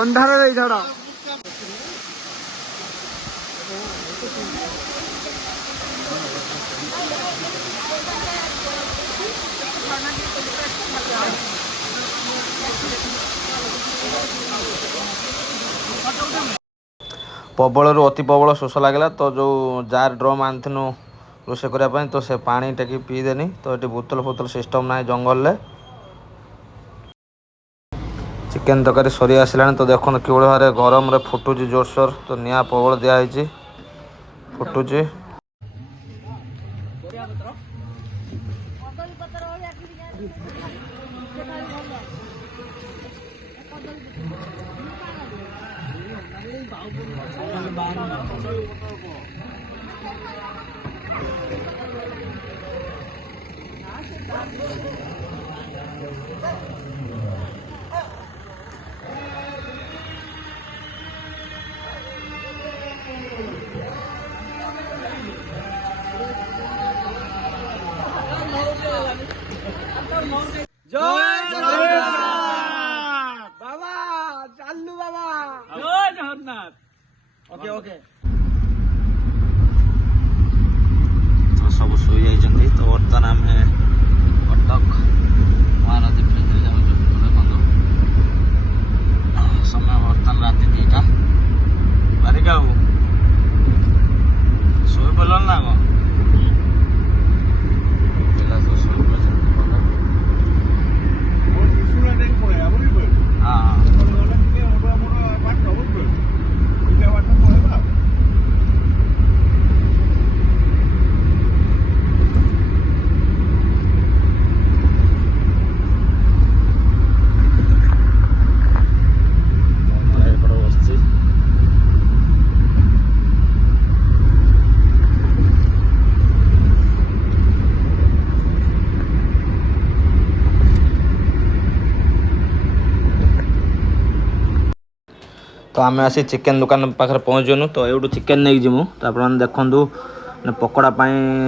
ଅନ୍ଧାରରେ ଝାଡ଼। प्रबलू अति प्रबल शोष लगे तो जो जार ड्रम आनिथिनु रोषे करने तो से पानी टेकी पीदेनी तो ये बोतल फोतल सिस्टम ना जंगल में चिकेन तरकारी सरी आसला तो देखो कि भाव गरम रे फुटुची जोरसोर तो निआ प्रबल दिखाई फुटुची सब शुई जाइए तो बर्तमान आम कटक महाराज समय बर्तमान राति 2टा बारिका बाबू शुई पड़ल ना कौन तो आम आसी चिकेन दुकान पाखे पहुँचनु तो ये चिकेन नहीं जीमु तो आप देखु पकोड़ा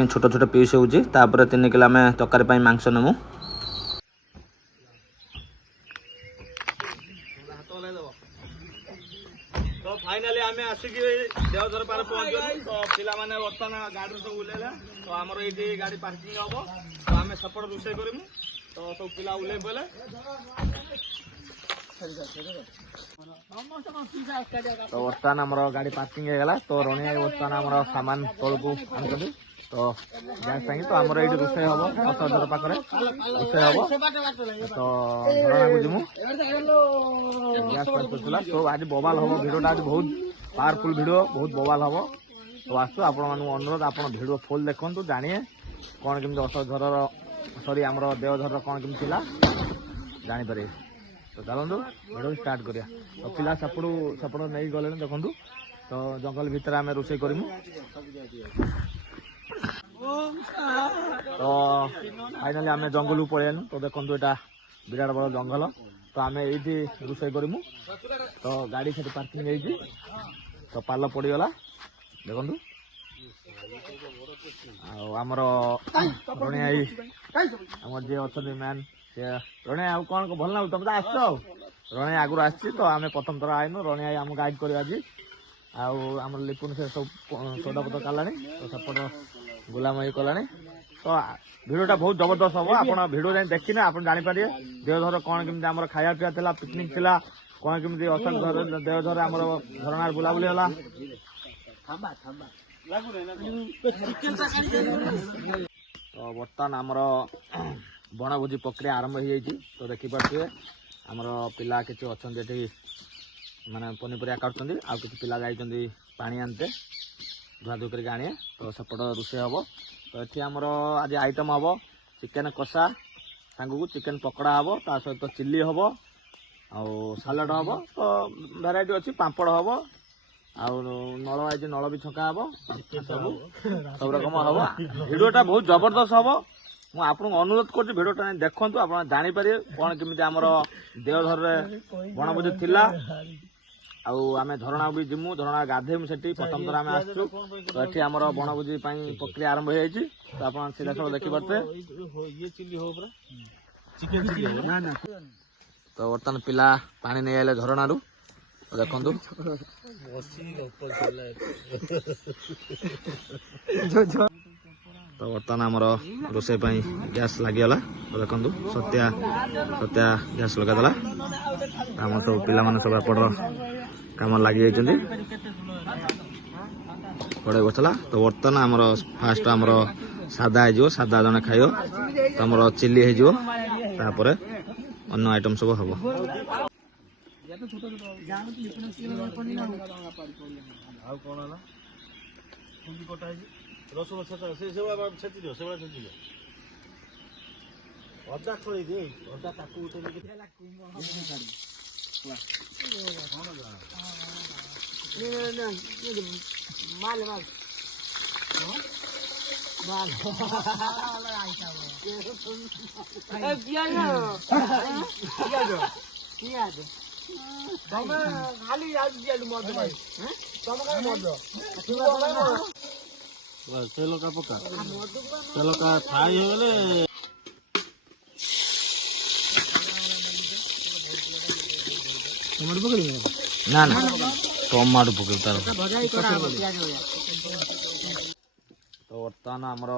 छोट छोट पीस होती 3 किलो आम तरकारी मांस नेमु तो फाइनाली आम आसिक देवधर पार पहुँचनु तो पिला माने बर्तमान गाड़ी सब उल्लेला तो आमर ये गाड़ी पार्किंग हम तो आम सपट रोषे करमु तो सब पिला उल्ले पड़े तो बर्तमान आम गाड़ी पार्किंग होगा तो रणिया बर्तमान आम सामान तौक आनी तो गैस टांगी तो आमर ये रोषे हम 10,000 पाखे रोषे हम तो जीमु गैस पड़ा तो आज बवाल हम भिडियोटा आज बहुत पावरफुल भिडियो बहुत बवाल हम तो आसु आपण अनुरोध आप भिडियो फुल देखु जानिए कौन केमी 10,000 सरी आम देवधर कौन केमी जानीपर तो चलतु भिडियो स्टार्ट करिया तो पिला सपड़ नहीं गले देखु तो जंगल भितर आम रोषे करमु तो फाइनाली आम जंगल पलैनु तो देखु यहाँ विराट बड़ जंगल तो आम ये रोषे करमु तो गाड़ी से पार्किंग होती तो पाल पड़गला देखु आमर रणिया आम जी अच्छा मैन से रणिया आउ कौन भल ना तुम तो आस रणिया आगुरी आसी तो आम प्रथम थर आईनु रणिया आम गाइड कर आज आम लिपुन से सब सौदापत्र कला तो सपट गुलाम ये कला तो भिडियोटा बहुत जबरदस्त हम आप भिडियो जाए देखने आप जानीपारे देवधर कौन केमी आम खाया पीया था पिकनिक था कौन केमी अशोक देवधर आम झरणार बुलाबुली है तो बर्तमान आमर बनभोजी प्रक्रिया आरंभ हो जाइए तो देखिपे आमर पिला किसी अच्छा माने पनीपरिया काटुच्च आउ कि पिला जाइए पानी आनते धुआधुई करके आने तो सेपट रोषे हम तो ये आमर आज आइटम हम चिकेन कषा सांग को चिकेन पकोड़ा हम ता सहित चिल्ली हम आउ सालाड हम तो भेराइटी अच्छी पापड़ हम आउ नल आज नल भी छका हम सब रकम हम भिडियोटा बहुत जबरदस्त हम मुझे आपको अनुरोध कर भिडियोटा देखु आप जानीपारे कौन केमी आमर देवधर बनभोजी थिला आम झरणा भी जिमु झरणा गाधेमु से प्रथम थर आम आसु तो ये आम बनभोजी प्रक्रिया आरंभ हो जाइए तो आप सीधा सब देखिपारे तो बर्तमान पिला पानी नहीं आइले झरणारू ଦେଖନ୍ତୁ ତ ବର୍ତ୍ତମାନ ଆମର ରୋଷେଇ ପାଇଁ ଗ୍ୟାସ୍ ଲାଗିଗଲା। ତ ଦେଖନ୍ତୁ ସତ୍ୟା ଗ୍ୟାସ୍ ଲଗାଇଦେଲା। ଆମର ସବୁ ପିଲାମାନେ ସବୁ ଏପଟର କାମ ଲାଗିଯାଇଛନ୍ତି। କଡ଼େଇ ବସିଲା। ତ ବର୍ତ୍ତମାନ ଆମର ଫାଷ୍ଟ ଆମର ସାଧା ହେଇଯିବ, ସାଧା ଜଣେ ଖାଇବ। ତ ଆମର ଚିଲି ହେଇଯିବ, ତାପରେ ଅନ୍ୟ ଆଇଟମ୍ ସବୁ ହବ। ଆଉ କଣ ହେଲା କୁଣ୍ଡି କଟା ହେଇଛି ରସୁଣ ଛେଚା ସେଭଳିଆ ଛେଚି ଦିଅ ସେଭଳିଆ ଛେଚି ଦିଅ ଅଦା ଥୋଇ ଦିଏ ଅଦା ତାକୁ ତେଲ କା ପକା ତେଲ କା ଫ୍ରାଏ ହେଇଗଲେ ନା ନା ଟମାଟୋ ପକେଇବ ତାର। ତ ବର୍ତ୍ତମାନ ଆମର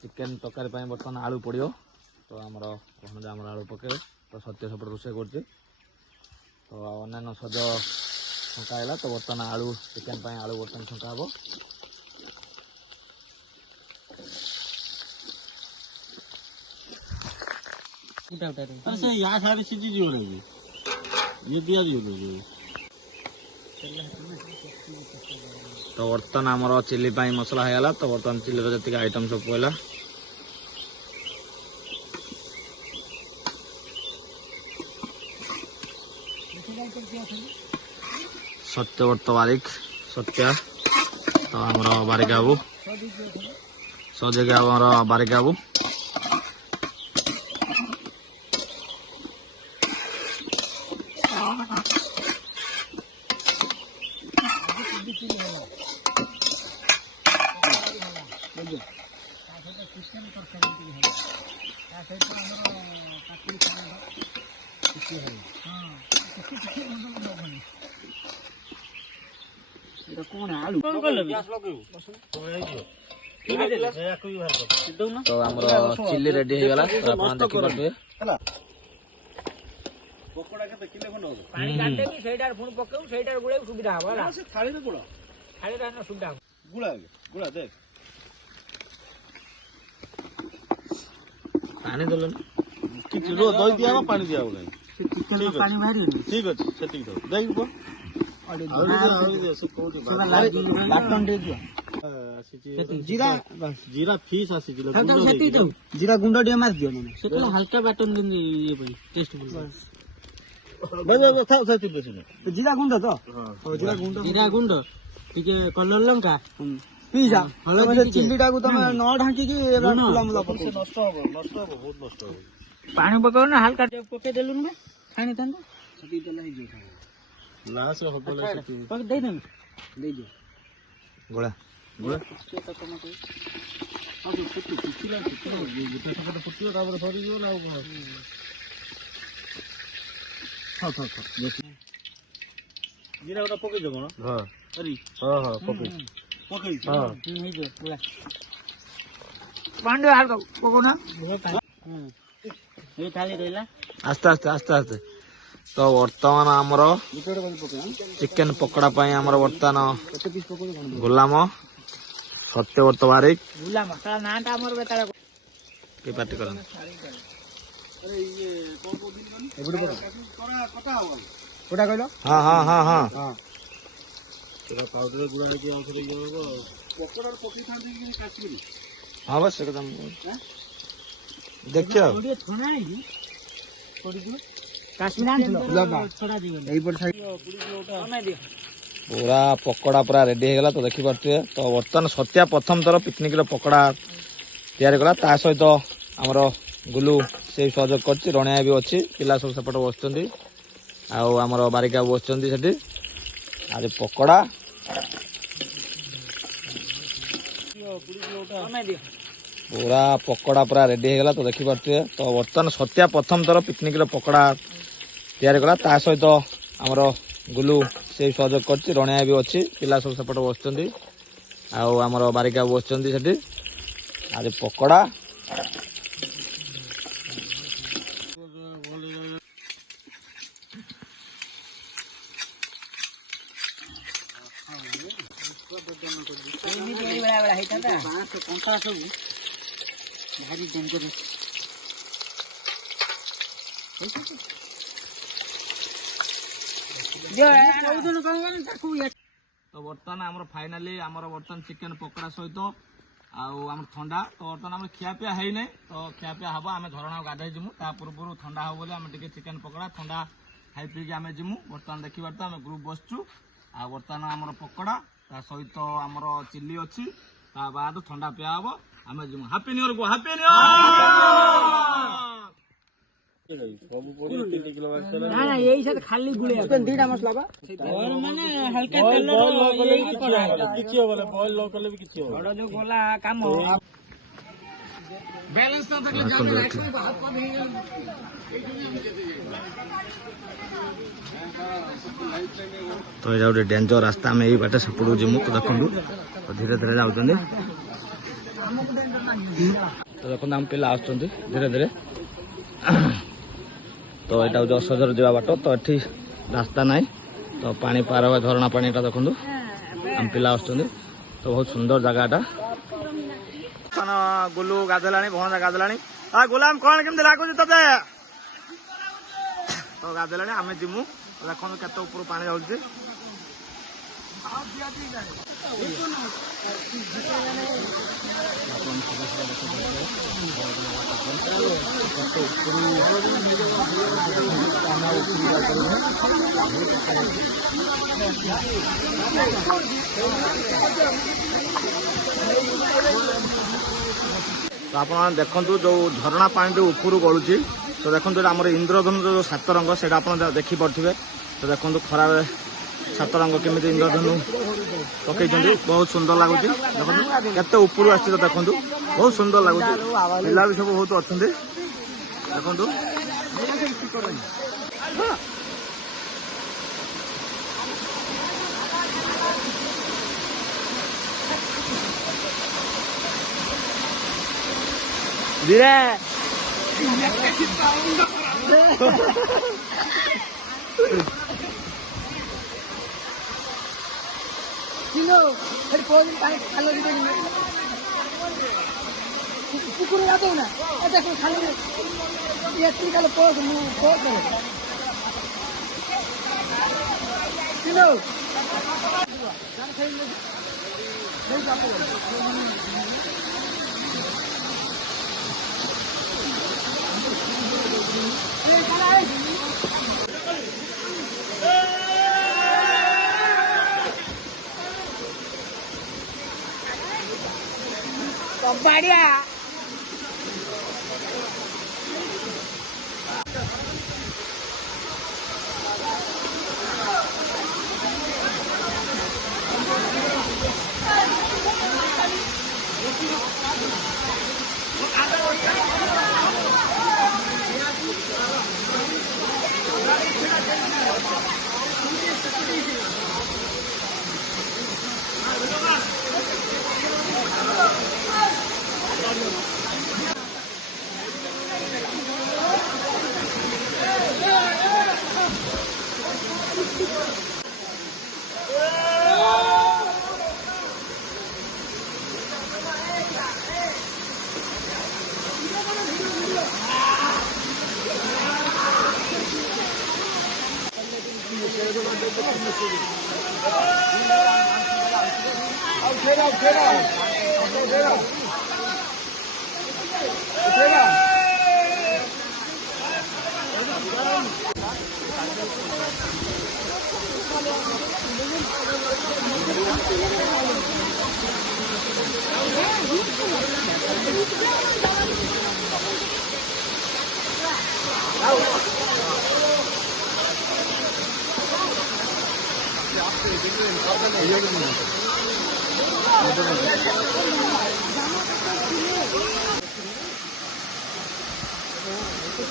ଚିକେନ ତରକାରୀ ପାଇଁ ବର୍ତ୍ତମାନ ଆଳୁ ପଡ଼ିବ। ତ ଆମର ଆଳୁ ପକେଇବେ। ତ ସତ୍ୟ ସେପଟେ ରୋଷେଇ କରୁଛି। ତ ଅନ୍ୟାନ୍ୟ ସଜ ଛଙ୍କା ହେଲା। ତ ବର୍ତ୍ତମାନ ଆଳୁ ଚିକେନ ପାଇଁ ଆଳୁ ବର୍ତ୍ତମାନ ଛଙ୍କା ହବ। ସେ ୟା ସାଇଡ୍ ସିଝିଯିବ ନାଇଁ ଇଏ ଦିଆଯିବ। ତ ବର୍ତ୍ତମାନ ଆମର ଚିଲି ପାଇଁ ମସଲା ହେଇଗଲା। ତ ବର୍ତ୍ତମାନ ଚିଲିର ଯେତିକି ଆଇଟମ୍ ସବୁ ପଡ଼ିଲା। ସତ୍ୟବ୍ରତ ବାରିକ ସତ୍ୟା ତ ଆମର ବାରିକ ବାବୁ ସଜେଇକି ଆମର ବାରିକ ବାବୁ ତ ଆମର ଚିଲି ରେଡି ହେଇଗଲା। ତ ଆପଣ ଦେଖିପାରୁଥିବେ। ପକୋଡା କେତେ କିଲେ ଖଣ୍ଡ ହବ ପାଣି କାଢିଦେବି ସେଇଟାରେ ପୁଣି ପକେଇବୁ ସେଇଟାରେ ଗୁଳେଇବୁ ସୁବିଧା ହବ ହେଲା। ସେ ଥାଳିରେ ଗୁଳା ଖାଳିରେ ହେଲେ ସୁବିଧା ହବ। ଗୁଳା ଦେଖ ପାଣି ଦେଲେନି କିଛି ଦହି ଦିଆହବ ପାଣି ଦିଆହବ ନାହିଁ। ପାଣି ବାହାରିବନି ଠିକ ଅଛି ସେତିକି ଥାଉ ଯାଇକି ପୁଅ ଜିରା ଫିସ୍ ଆସିଛି ଜିରା ଗୁଣ୍ଡ ଟିକେ ମାରିଦିଅ ହାଲକା ବାଟନ ଜିରା ଗୁଣ୍ଡ ତ ଜିରା ଗୁଣ୍ଡ ଟିକେ କଲର ଲଙ୍କା ପିଇଯା ଚିଲି ଟାକୁ ତମେ ନ ଢାଙ୍କିକି ନଷ୍ଟ ହବ ବହୁତ ନଷ୍ଟ ହବ। ପାଣି ପକେଇବ ନା ହାଲକା ପକେଇ ଦେଲୁନି ବା ଛାଣିଥାନ୍ତୁ ସେତିକି ଦେଲେ ହେଇଯିବ। ଲାଷ୍ଟ ହବ ଦେଇଦେବି ଦେଇଦିଅ ଗୋଳା ତାପରେ ସରିଯିବ ଆଉ କଣ ଜିରା ଗୋଟା ପକେଇଛ କଣ ହଁ ପକେଇଛି ପାଣି ହାଲକା ପକଉନା ଆସ୍ତେ। ତ ବର୍ତ୍ତମାନ ଆମର ଚିକେନ ପକୋଡା ପାଇଁ ଆମର ବର୍ତ୍ତମାନ ଗୁଲାମ ସତ୍ୟବ୍ରତ ବାରିକ କି ପାର୍ଟି କରନ୍ତି। କୋଉଟା କହିଲ ହଁ ପାଉଡର ଗୁଡା ହେଇକି ଆଉଥରେ ଇଏ ହବ ପକୋଡା ପକେଇଥାନ୍ତି କାଶ୍ମୀରୀ ହଁ ବସ କଥା ଦେଖିବା ପୁରା ପକୋଡା ପୁରା ରେଡି ହେଇଗଲା। ତ ଦେଖିପାରୁଥିବେ। ତ ବର୍ତ୍ତମାନ ସତ୍ୟା ପ୍ରଥମ ଥର ପିକନିକର ପକୋଡା ତିଆରି କଲା। ତା ସହିତ ଆମର ଗୁଲୁ ସେଇ ସହଯୋଗ କରିଛି। ରଣିଆ ବି ଅଛି। ପିଲା ସବୁ ସେପଟେ ବସୁଛନ୍ତି। ଆଉ ଆମର ବାରିକା ବସୁଛନ୍ତି ସେଠି। ଆଜି ପକୋଡା ପୁରା ପକୋଡା ପୁରା ରେଡି ହେଇଗଲା। ତ ଦେଖିପାରୁଥିବେ। ତ ବର୍ତ୍ତମାନ ସତ୍ୟା ପ୍ରଥମ ଥର ପିକନିକର ପକୋଡା ତିଆରି କଲା। ତା ସହିତ ଆମର गुलू से सहयोग कर रणिया भी अच्छी पिला सब सेपट बस आमर बारिका बस आज पकड़ा तो बर्तमान आम फाइनाली बर्तमान चिकेन पकड़ा सहित आम ठंडा तो बर्तमान आम खियापिया है ना तो खियापिया हम आम झरणा गाधे जीमु पूर्व ठंडा हम बोले आम टे चिकेन पकड़ा ठंडा खाई पी आम जीमु बर्तमान देखिए तो आम ग्रुप बसचु बर्तमान आम पकड़ा सहित आमर चिल्ली अच्छी बाद ठंडा पिया हम आम जीमु हैप्पी न्यू ईयर को हैप्पी न्यू ईयर खाली दीटा मसला माने हल्का तेल जो गोला काम बैलेंस न थकले तो ये गोटे डेंजर रास्ता आम यही बाटे सेपटू जीमु तो देखु तो धीरे धीरे जाऊँ तो देखो आम पिला आस धीरे धीरे तो यहाँ हूँ असोजर जा बाट तो ये रास्ता ना तो पानी पार हुआ झरणा पानी देखु आम पिला आस तो बहुत सुंदर जगहटा गुलू गाधेला भणजा गाधेला गुलाम कौन केमती लगुच ते तो गाधेला आम जीमु देखो केत ऊपर पानी जाऊँ तो आप देखु जो झरणा पानी जो ऊपर गलुची तो देखो आम इंद्रधनु जो 7 रंग से देखिपे तो देखो खरा 7 रंग केमी इंद्रधनु पकई बहुत सुंदर लगुच देखो ऊपर आस देखो बहुत सुंदर लगुच पिला भी सब बहुत अच्छा देखो धीरे कुकुर जाते ना खाली बढ़िया ଆଉ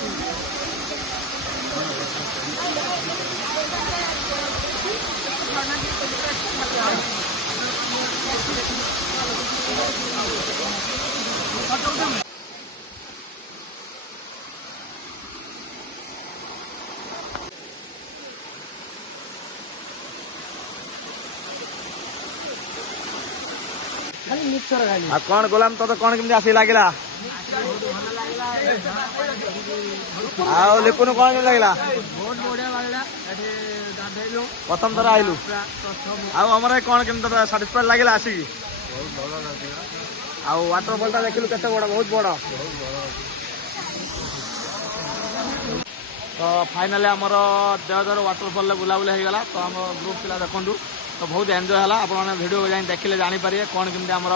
କଣ ଗୋଲାମ ତତେ କଣ କେମିତି ଆସି ଲାଗିଲା? ଆଉ ଲିପୁନୁ କଣ କେମିତି ଲାଗିଲା? ବହୁତ ବଢିଆ ଲାଗିଲା। ଏଠି ଗାଧେଇଲୁ, ପ୍ରଥମ ଥର ଆଇଲୁ। ଆଉ ଆମର କଣ କେମିତି ତତେ ସାଟିସ୍ଫାଏଡ୍ ଲାଗିଲା ଆସିକି? ବହୁତ ଭଲ ଲାଗିଲା। ଆଉ ୱାଟରଫଲ୍ ଟା ଦେଖିଲୁ କେତେ ବଡ? ବହୁତ ବଡ। ତ ଫାଇନାଲି ଆମର ଦେଓଝର ୱାଟରଫଲ୍ ରେ ବୁଲାବୁଲି ହେଇଗଲା। ତ ଆମ ଗ୍ରୁପ୍ ପିଲା ଦେଖନ୍ତୁ ତ ବହୁତ ଏନ୍ଜୟ ହେଲା। ଆପଣମାନେ ଭିଡ଼ିଓ ଯାଇ ଦେଖିଲେ ଜାଣିପାରିବେ କ'ଣ କେମିତି ଆମର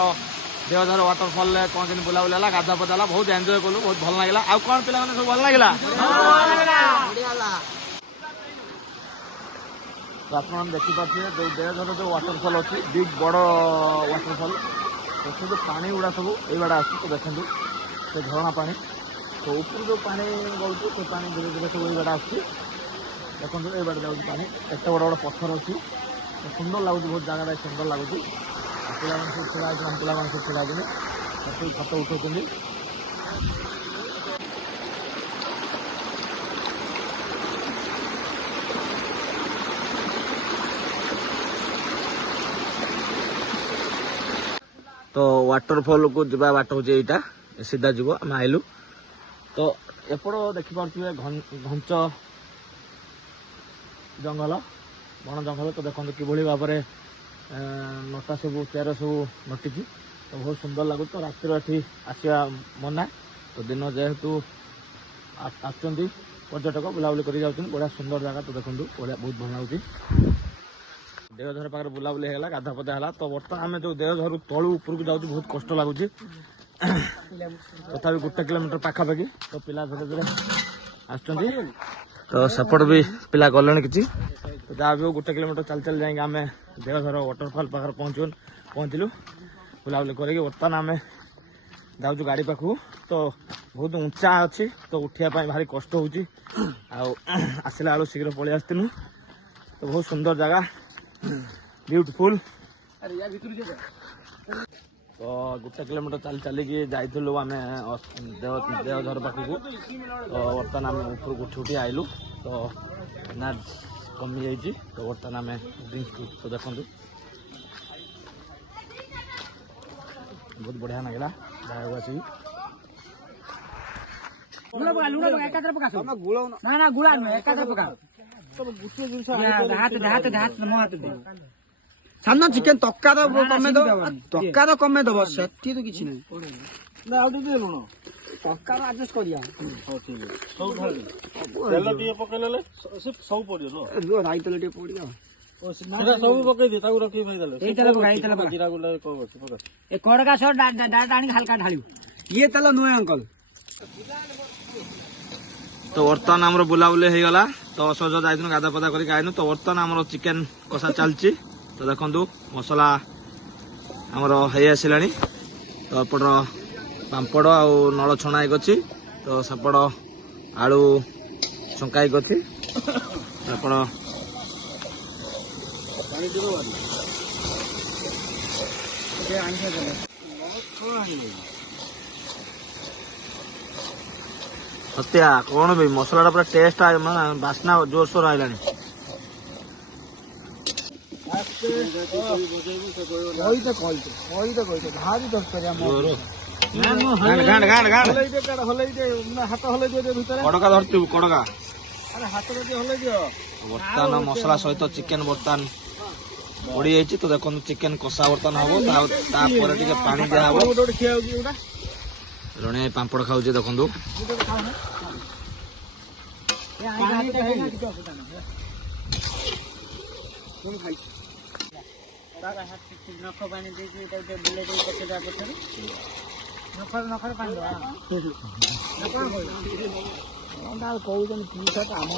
ଦେଓଝର ୱାଟରଫଲ୍ ରେ କ'ଣ କେମିତି ବୁଲାବୁଲି ହେଲା, ଗାଧା ପଧା ହେଲା। ବହୁତ ଏନ୍ଜୟ କଲୁ, ବହୁତ ଭଲ ଲାଗିଲା। ଆଉ କ'ଣ ପିଲାମାନେ ସବୁ ଭଲ ଲାଗିଲା? ତ ଆପଣମାନେ ଦେଖିପାରୁଥିବେ ଯେଉଁ ଦେଓଝର ଯେଉଁ ୱାଟରଫଲ୍ ଅଛି, ବିଗ୍ ବଡ଼ ୱାଟରଫଲ୍। ତ ସେ ଯେଉଁ ପାଣି ଗୁଡ଼ା ସବୁ ଏଇଗୁଡ଼ା ଆସୁଛି, ତ ଦେଖନ୍ତୁ ସେ ଝରଣା ପାଣି। ତ ଉପରୁ ଯେଉଁ ପାଣି ଗଳୁଛି ସେ ପାଣି ଧୀରେ ଧୀରେ ସବୁ ଏଇଗୁଡ଼ା ଆସୁଛି। ଦେଖନ୍ତୁ ଏଇବାଟେ ଯାଉଛି ପାଣି। ଏତେ ବଡ଼ ବଡ଼ ପଥର ଅଛି, ସୁନ୍ଦର ଲାଗୁଛି, ବହୁତ ଜାଗାଟା ସୁନ୍ଦର ଲାଗୁଛି। ପିଲାମାନେ ସବୁ ଛିଡ଼ା ହେଇଛନ୍ତି, ଆମ ପିଲାମାନେ ସବୁ ଛିଡ଼ା ହେଇଛନ୍ତି, ସବୁ ଫଟୋ ଉଠାଉଛନ୍ତି। ତ ୱାଟରଫଲ୍କୁ ଯିବା ବାଟ ହେଉଛି ଏଇଟା, ସିଧା ଯିବ। ଆମେ ଆଇଲୁ ତ ଏପଟ ଦେଖିପାରୁଥିବେ ଘଞ୍ଚ ଜଙ୍ଗଲ, ବଣ ଜଙ୍ଗଲ। ତ ଦେଖନ୍ତୁ କିଭଳି ଭାବରେ ନଟା ସବୁ ଚେର ସବୁ ନଟିଛି। ତ ବହୁତ ସୁନ୍ଦର ଲାଗୁଛି। ତ ରାତିରେ ଏଠି ଆସିବା ମନା। ତ ଦିନ ଯେହେତୁ ଆସୁଛନ୍ତି ପର୍ଯ୍ୟଟକ, ବୁଲାବୁଲି କରି ଯାଉଛନ୍ତି। ବଢ଼ିଆ ସୁନ୍ଦର ଜାଗା। ତ ଦେଖନ୍ତୁ ବଢ଼ିଆ, ବହୁତ ଭଲ ଲାଗୁଛି। ଦେଓଝର ପାଖରେ ବୁଲାବୁଲି ହେଇଗଲା, ଗାଧା ପଧା ହେଲା। ତ ବର୍ତ୍ତମାନ ଆମେ ଯେଉଁ ଦେଓଝର ତଳୁ ଉପରକୁ ଯାଉଛୁ, ବହୁତ କଷ୍ଟ ଲାଗୁଛି। ତଥାପି 1 କିଲୋମିଟର ପାଖାପାଖି। ତ ପିଲା ଧୀରେ ଧୀରେ ଆସୁଛନ୍ତି। ତ ସେପଟ ବି ପିଲା ଗଲେଣି କିଛି। ତ ଯାହା ବି ହଉ 1 କିଲୋମିଟର ଚାଲି ଚାଲି ଯାଇକି ଆମେ ଦେଓଝର ୱାଟରଫଲ୍ ପାଖରେ ପହଞ୍ଚିଲୁ। ବୁଲାବୁଲି କରିକି ବର୍ତ୍ତମାନ ଆମେ ଯାଉଛୁ ଗାଡ଼ି ପାଖକୁ। ତ ବହୁତ ଉଞ୍ଚା ଅଛି, ତ ଉଠିବା ପାଇଁ ଭାରି କଷ୍ଟ ହେଉଛି। ଆଉ ଆସିଲା ବେଳୁ ଶୀଘ୍ର ପଳେଇ ଆସିଥିଲୁ। ତ ବହୁତ ସୁନ୍ଦର ଜାଗା, ବ୍ୟୁଟିଫୁଲ। ତ 1 କିଲୋମିଟର ଚାଲି ଚାଲିକି ଯାଇଥିଲୁ ଆମେ ଦେଓଝର ପାଖକୁ। ତ ବର୍ତ୍ତମାନ ଆମେ ଉପରକୁ ଉଠି ଉଠି ଆଇଲୁ। ତ ଏନର୍ଜି କମିଯାଇଛି। ତ ବର୍ତ୍ତମାନ ଆମେ ତ ଦେଖନ୍ତୁ ବହୁତ ବଢ଼ିଆ ଲାଗିଲା ଜାଗାକୁ ଆସିକି। ସାନ ଚିକେନ ତରକାରୀ କମେଇଦବ, ତରକାରୀ କମେଇଦବ, ସେଠି ତ କିଛି ନାହିଁ। ଆଉ ଟିକେ ଲୁଣ ତରକାରୀ ଆଡଜଷ୍ଟ କରିବା। ହଉ ଠିକ ଅଛି। ସବୁ ଢାଳି ତେଲ ଟିକେ ପକେଇଲେ ସେ ସବୁ ପଡିବ। ରାଇ ତେଲ ଟିକେ ପଡିବ। ସେଟା ସବୁ ପକେଇଦିଏ, ତାକୁ ରଖିକି ଭାଇଦେଲେ। ଏଇ ତେଲ ପକା, ଏଇ ତେଲ ପକା। ଜିରା ଗୁଣ୍ଡ କଣ ଅଛି ପକା। ଏ କଡକା ସହ ଡାଇରେକ୍ଟ ଆଣିକି ହାଲକା ଢାଳିବୁ। ଇଏ ତେଲ ନୁହେଁ ଅଙ୍କଲ। ତ ବର୍ତ୍ତମାନ ଆମର ବୁଲାବୁଲି ହେଇଗଲା। ତ ସହଜ ଯାଇଥିଲୁ, ଗାଧା ପଧା କରିକି ଆଇନୁ। ତ ବର୍ତ୍ତମାନ ଆମର ଚିକେନ କଷା ଚାଲିଛି। ତ ଦେଖନ୍ତୁ ମସଲା ଆମର ହେଇ ଆସିଲାଣି। ତ ଏପଟର ପାମ୍ପଡ଼ ଆଉ ନଳ ଛଣା ହେଇକି ଅଛି। ତ ସେପଟ ଆଳୁ ଛଙ୍କା ହେଇକି ଅଛି। ଏପଟ ସତ୍ୟା କଣ ବି ମସଲାଟା ପୁରା ଟେଷ୍ଟ, ମାନେ ବାସ୍ନା ଜୋରସୋର ଆଇଲାଣି। କଡ଼କା ଧରିଥିବୁ, କଡ଼କା। ବର୍ତ୍ତମାନ ମସଲା ସହିତ ଚିକେନ ବର୍ତ୍ତମାନ ପଡି ଯାଇଛି। ତ ଦେଖନ୍ତୁ ଚିକେନ କଷା ବର୍ତ୍ତମାନ ହବ। ତାପରେ ଟିକେ ପାଣି ଦିଆହବ। ଜଣେ ପାମ୍ପଡ଼ ଖାଉଛି ଦେଖନ୍ତୁ। ନଖ ପାଣି ଦେଇକି ବୁଲେଇ ଦେଇ ପଛରେ ନଖରେ ପାଣି ଦବା। କହୁଛନ୍ତି ଆମ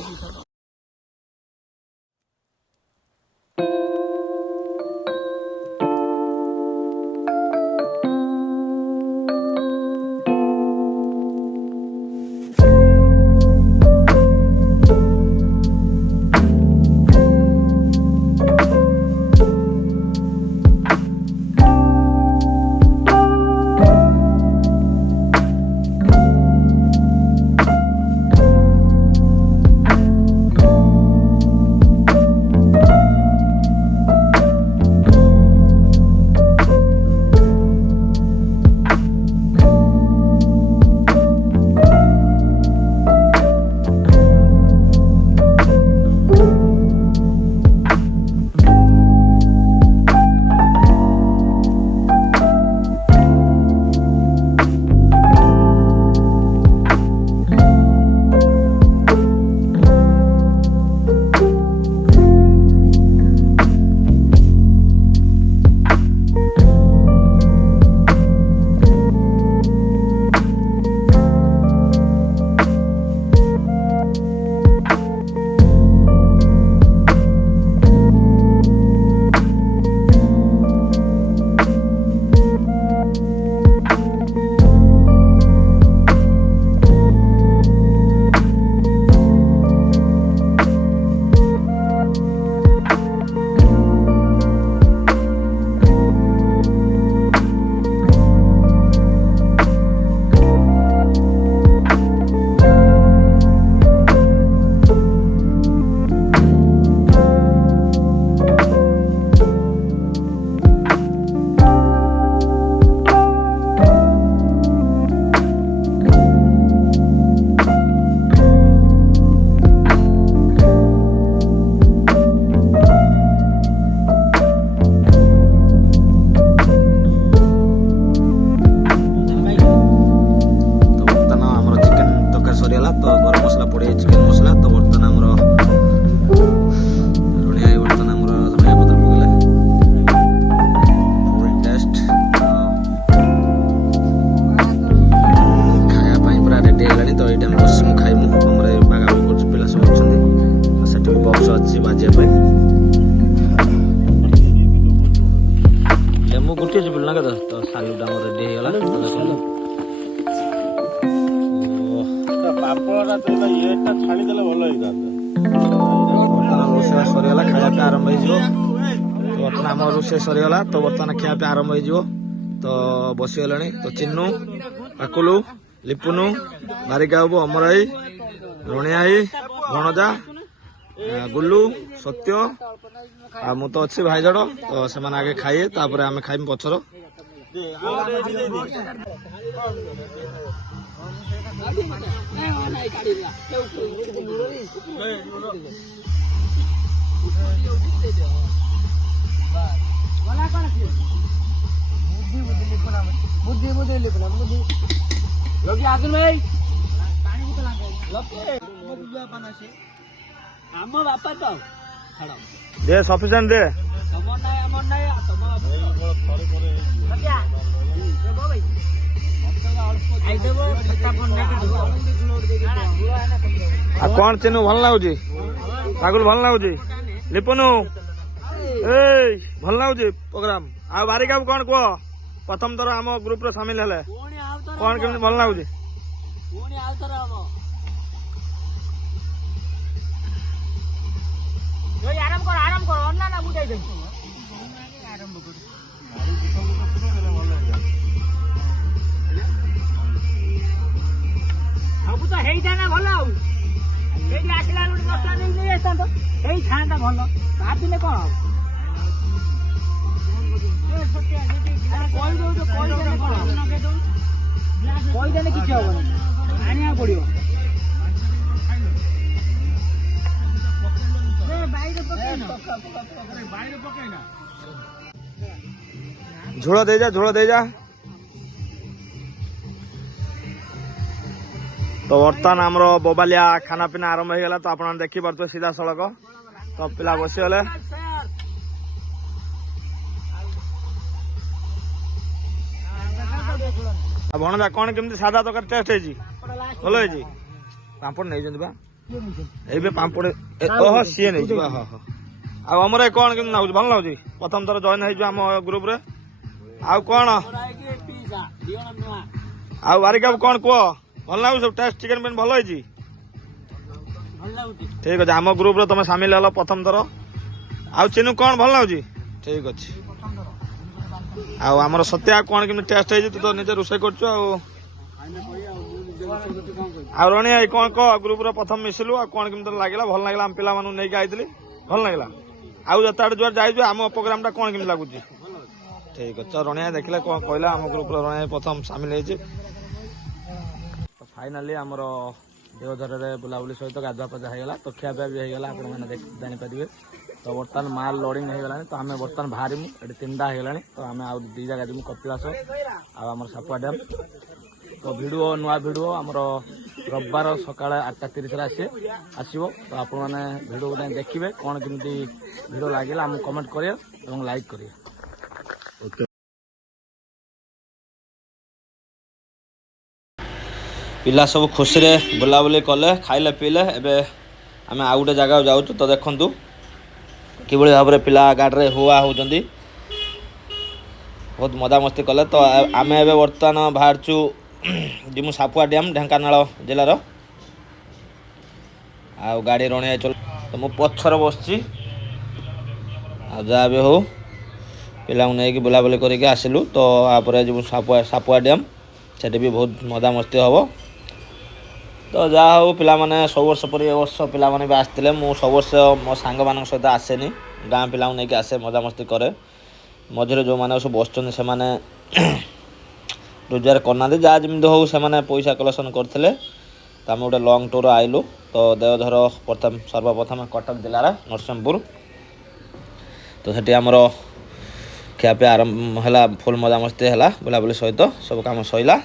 ଗୋଟିଏ ଯିବୁ ନା କେତେ ତ ସାଲୁଟା ଆମର ରେଡି ହେଇଗଲା ପାପଡ଼ଟା ତ ଇଏଟା ଛାଣିଦେଲେ ଭଲ ହେଇଥାନ୍ତା। ବର୍ତ୍ତମାନ ରୋଷେଇ ସରିଗଲା, ଖାଇବା ପିଇବା ଆରମ୍ଭ ହେଇଯିବ। ତ ବର୍ତ୍ତମାନ ଆମ ରୋଷେଇ ସରିଗଲା, ତ ବର୍ତ୍ତମାନ ଖାଇବା ପିଇବା ଆରମ୍ଭ ହେଇଯିବ। ତ ବସିଗଲାଣି। ତ ଚିନୁ, କାକୁଲୁ, ଲିପୁନୁ, ବାରିକା ବାବୁ, ଅମରାଇ, ରଣିଆଇ, ଭଣଜା, ଗୁଲୁ, ସତ୍ୟ ଆଉ ମୁଁ ତ ଅଛି ଭାଇଜଡ଼। ତ ସେମାନେ ଆଗେ ଖାଇବେ, ତାପରେ ଆମେ ଖାଇବୁ ପଛର। ଆମ ବାପା ତ ଦେ ସଫିସିଏଣ୍ଟ ଦେ। ତମର ନାଇଁ ଆମର ନାଇଁ ତମ ଆଉ କଣ ଚିନୁ ଭଲ ଲାଗୁଛି? ପାଗୁଲ ଭଲ ଲାଗୁଛି? ଲିପୁନୁ ଏଇ ଭଲ ଲାଗୁଛି ପ୍ରୋଗ୍ରାମ? ଆଉ ବାରିକା କଣ କୁହ? ପ୍ରଥମ ଥର ଆମ ଗ୍ରୁପରେ ସାମିଲ ହେଲେ କଣ କେମିତି ଭଲ ଲାଗୁଛି? ପୁଣି ଆଉ ଥରେ ହବ। ଆରାମ କର ଅନା ନା ମୁଁ ଯାଇଦେବି। ଆରମ୍ଭ କର ସବୁ ତ ହେଇଥାନ୍ତା ଭଲ। ଆଉ ସେଇଠି ଆସିଲା ଗୋଟେ 10 ଟଙ୍କା ନେଇ ଆସିଥାନ୍ତ, ହେଇଥାନ୍ତା ଭଲ। ଭାବିଲେ କଣ ହବ? କହିଦେଲେ କିଛି ହବନି, ଆଣିବାକୁ ପଡିବ। ଝୋଳ ଦେଇଯା, ଝୋଳ ଦେଇଯା। ତ ବର୍ତ୍ତମାନ ଆମର ବୋବାଲିଆ ଖାନା ପିନା ଆରମ୍ଭ ହେଇଗଲା। ତ ଆପଣ ଦେଖିପାରୁଥିବେ ସିଧା ସଳଖ। ତ ପିଲା ବସିଗଲେ। ଆଉ ଭଣଜା କଣ କେମିତି ସାଧା ତରକାରୀ ଟେଷ୍ଟ ହେଇଛି? ଭଲ ହେଇଛି? ପାମ୍ପଡ଼ ନେଇଛନ୍ତି ବା ଏବେ ପାମ୍ପଡ଼। ଓହୋ ସିଏ ନେଇଯିବ। ଆଉ ଆମର କଣ କେମିତି ଲାଗୁଛି? ଭଲ ଲାଗୁଛି? ପ୍ରଥମ ଥର ଜଏନ୍ ହେଇଯିବ ଆମ ଗ୍ରୁପରେ। ଆଉ କଣ? ଆଉ ବାରିକା କଣ କୁହ? ଭଲ ଲାଗୁଛି ସବୁ? ଟେଷ୍ଟ ଚିକେନ ଫିକେନ ଭଲ ହେଇଛି? ଠିକ ଅଛି, ଆମ ଗ୍ରୁପରେ ତମେ ସାମିଲ ହେଲ ପ୍ରଥମ ଥର। ଆଉ ଚିନୁ କଣ ଭଲ ଲାଗୁଛି? ଠିକ ଅଛି। ଆଉ ଆମର ସତ୍ୟ କଣ କେମିତି ଟେଷ୍ଟ ହେଇଛି? ତୁ ତ ନିଜେ ରୋଷେଇ କରୁଛୁ। ଆଉ ରଣି ଭାଇ କଣ କହ? ଗ୍ରୁପରେ ପ୍ରଥମ ମିଶିଲୁ, ଆଉ କଣ କେମିତି ଲାଗିଲା? ଭଲ ଲାଗିଲା? ଆମ ପିଲାମାନଙ୍କୁ ନେଇକି ଆଇଥିଲି, ଭଲ ଲାଗିଲା? ଆଉ ଯେତେ ଆଡେ ଯୁଆଡେ ଯାଇଛୁ ଆମ ପ୍ରୋଗ୍ରାମ ଟା କଣ କେମିତି ଲାଗୁଛି? ଠିକ ଅଛି। ରଣିଆ ଦେଖିଲେ କଣ କହିଲା? ଆମ ଗ୍ରୁପରେ ରଣିଆ ପ୍ରଥମ ସାମିଲ ହେଇଛି। ଫାଇନାଲି ଆମର ଦେଓଝରରେ ବୁଲାବୁଲି ସହିତ ଗାଧୁଆ ପାଧୁଆ ହେଇଗଲା। ତ ଖିଆପିଆ ବି ହେଇଗଲା, ଆପଣମାନେ ଜାଣିପାରିବେ। ତ ବର୍ତ୍ତମାନ ମାଲ ଲୋଡିଂ ହେଇଗଲାଣି। ତ ଆମେ ବର୍ତ୍ତମାନ ବାହାରିମୁ। ଏଠି 3ଟା ହେଇଗଲାଣି। ତ ଆମେ ଆଉ 2 ଜାଗା ଯିମୁ, କପିଳାସ ଆଉ ଆମର ସାପୁଆ ଡ୍ୟାମ୍। ତ ଭିଡ଼ିଓ, ନୂଆ ଭିଡ଼ିଓ ଆମର ରବିବାର ସକାଳେ 8:30ରେ ଆସିବ। ତ ଆପଣମାନେ ଭିଡ଼ିଓ ଯାଇ ଦେଖିବେ। କଣ କେମିତି ଭିଡ଼ିଓ ଲାଗିଲା ଆମକୁ କମେଣ୍ଟ କରିବେ ଏବଂ ଲାଇକ୍ କରିବେ। ପିଲା ସବୁ ଖୁସିରେ ବୁଲାବୁଲି କଲେ, ଖାଇଲେ ପିଇଲେ। ଏବେ ଆମେ ଆଉ ଗୋଟେ ଜାଗାକୁ ଯାଉଛୁ। ତ ଦେଖନ୍ତୁ କିଭଳି ଭାବରେ ପିଲା ଗାଡ଼ିରେ ହୁଆ ହେଉଛନ୍ତି, ବହୁତ ମଜାମସ୍ତି କଲେ। ତ ଆମେ ଏବେ ବର୍ତ୍ତମାନ ବାହାରିଛୁ ଯିମୁ ସାପୁଆ ଡ୍ୟାମ୍, ଢେଙ୍କାନାଳ ଜିଲ୍ଲାର। ଆଉ ଗାଡ଼ି ରଣିଆ ଚଲ, ତ ମୁଁ ପଛରେ ବସିଛି। ଆଉ ଯାହା ବି ହଉ ପିଲାଙ୍କୁ ନେଇକି ବୁଲାବୁଲି କରିକି ଆସିଲୁ। ତ ତାପରେ ଯିବୁ ସାପୁଆ ଡ୍ୟାମ୍, ସେଠି ବି ବହୁତ ମଜାମସ୍ତି ହେବ। ତ ଯାହା ହଉ ପିଲାମାନେ ସବୁ ବର୍ଷ ପରି ଏ ବର୍ଷ ପିଲାମାନେ ବି ଆସିଥିଲେ। ମୁଁ ସବୁ ବର୍ଷ ମୋ ସାଙ୍ଗମାନଙ୍କ ସହିତ ଆସେନି, ଗାଁ ପିଲାଙ୍କୁ ନେଇକି ଆସେ, ମଜାମସ୍ତି କରେ। ମଝିରେ ଯେଉଁମାନେ ସବୁ ବସୁଛନ୍ତି ସେମାନେ ରୋଜଗାର କରୁନାହାନ୍ତି, ଯାହା ଯେମିତି ହଉ ସେମାନେ ପଇସା କଲେକ୍ସନ୍ କରିଥିଲେ। ତ ଆମେ ଗୋଟେ ଲଙ୍ଗ୍ ଟୁର୍ ଆଇଲୁ। ତ ଦେଓଝର ସର୍ବପ୍ରଥମେ କଟକ ଜିଲ୍ଲାର ନରସିଂହପୁର। ତ ସେଠି ଆମର ଖିଆପିଆ ଆରମ୍ଭ ହେଲା, ଫୁଲ୍ ମଜାମସ୍ତି ହେଲା, ବୁଲାବୁଲି ସହିତ ସବୁ କାମ ସଇଲା।